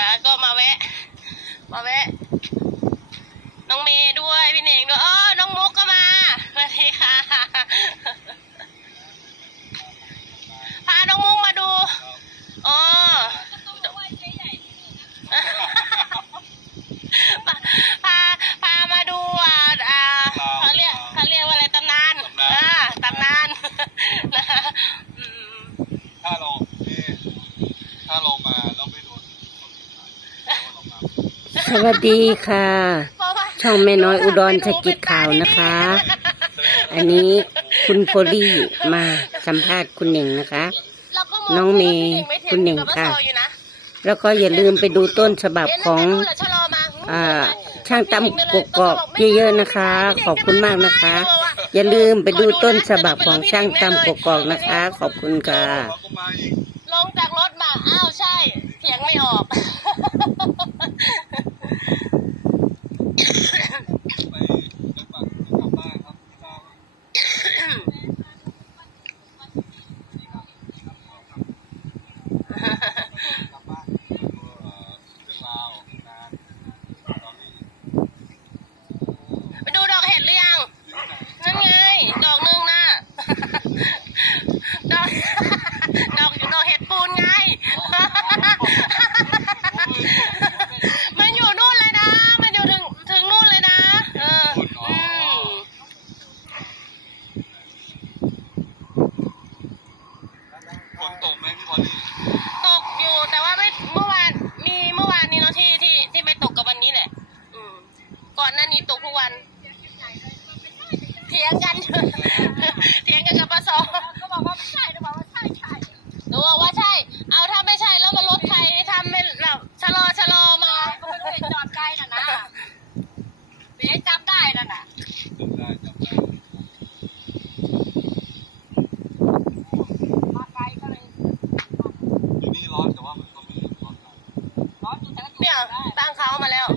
นะคะก็มาแวะ มาแวะ น้องเมย์ด้วยพี่เน่งด้วยอ๋อน้องมุกก็มาสวัสดีค่ะ พาน้องมุกมาดูอ๋อ พาพามาดูอ่าอ่าเขาเรียกเขาเรียกว่าอะไรตำนานอ่าตำนาน นะคะอืม ถ้าเราที่ถ้าเรามาเราไม่โดนเรามา สวัสดีค่ะ ช่องแม่น้อยอุดรสกิจข่าวนะคะ อันนี้คุณโพลี่มาสัมภาษณ์คุณหนึ่งนะคะ น้องเมย์คุณหนึ่งค่ะ แล้วก็อย่าลืมไปดูต้นฉบับของช่าช่างตำกกอกเยอะๆนะคะ ขอบคุณมากนะคะ อย่าลืมไปดูต้นฉบับของช่างตำกกอกนะคะ ขอบคุณค่ะลงจากรถมาอ้าวใช่เสียงไม่ออก ไปไปฝั่งกลับบ้านครับที่บ้านกลับบ้านดูเอ่อเรื่องราวงานตอนนี้ ไปดูดอกเห็ดหรือยัง นั่นไง ดอกหนึงนะ ดอก ดอกดอกเห็ดปูนไง มันอยู่นู่นเลยนะ มันอยู่ถึงถึงนู่นเลยนะ เออ อืม ฝนตกไหมพี่พอลี่ ตกอยู่แต่ว่าไม่เมื่อวานมีเมื่อวานนี้เนาะที่ที่ที่ไม่ตกกับวันนี้แหละ อืม ก่อนหน้านี้ตกทุกวันเถียงกันเถียงกันกับป้าซอก็บอกว่าไม่ใช่หนูบอกว่าใช่ใช่หนูบอกว่าใช่ เอาถ้าไม่ใช่แล้วมารถใครทำไม่แบบชะลอชะลอมาก็ไม่รู้เห็นจอดไกลน่ะนะเบ๊จำได้น่ะนะจำได้จำได้มาไกลก็เลยอยู่นี่ร้อนแต่ว่ามันก็ไม่ร้อนมากร้อนอยู่แต่ก็เนี่ยตั้งเขามาแล้ว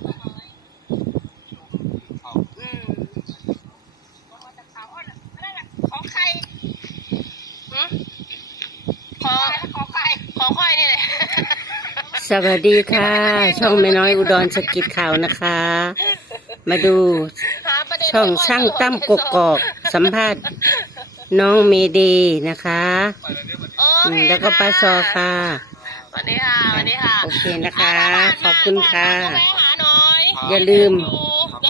เข้า อืมของใครหืมของของใคร ของค่อยนี่เลยสวัสดีค่ะ ช่องแม่น้อยอุดรสกิจข่าวนะคะ มาดูหาประเด็นช่องช่างตั้มกกอกสัมภาษณ์น้องเมเดย์นะคะไปแล้วเนี่ยวันนี้โออืเคมแล้วก็ป้าซอค่ะ สวัสดีค่ะสวัสดีค่ะโอเคนะคะขอบคุณค่ะผ่านมาก็แวหาหน่อยอย่าลืมดู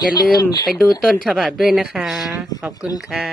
อย่าลืมไปดูต้นฉบับด้วยนะคะ ขอบคุณค่ะ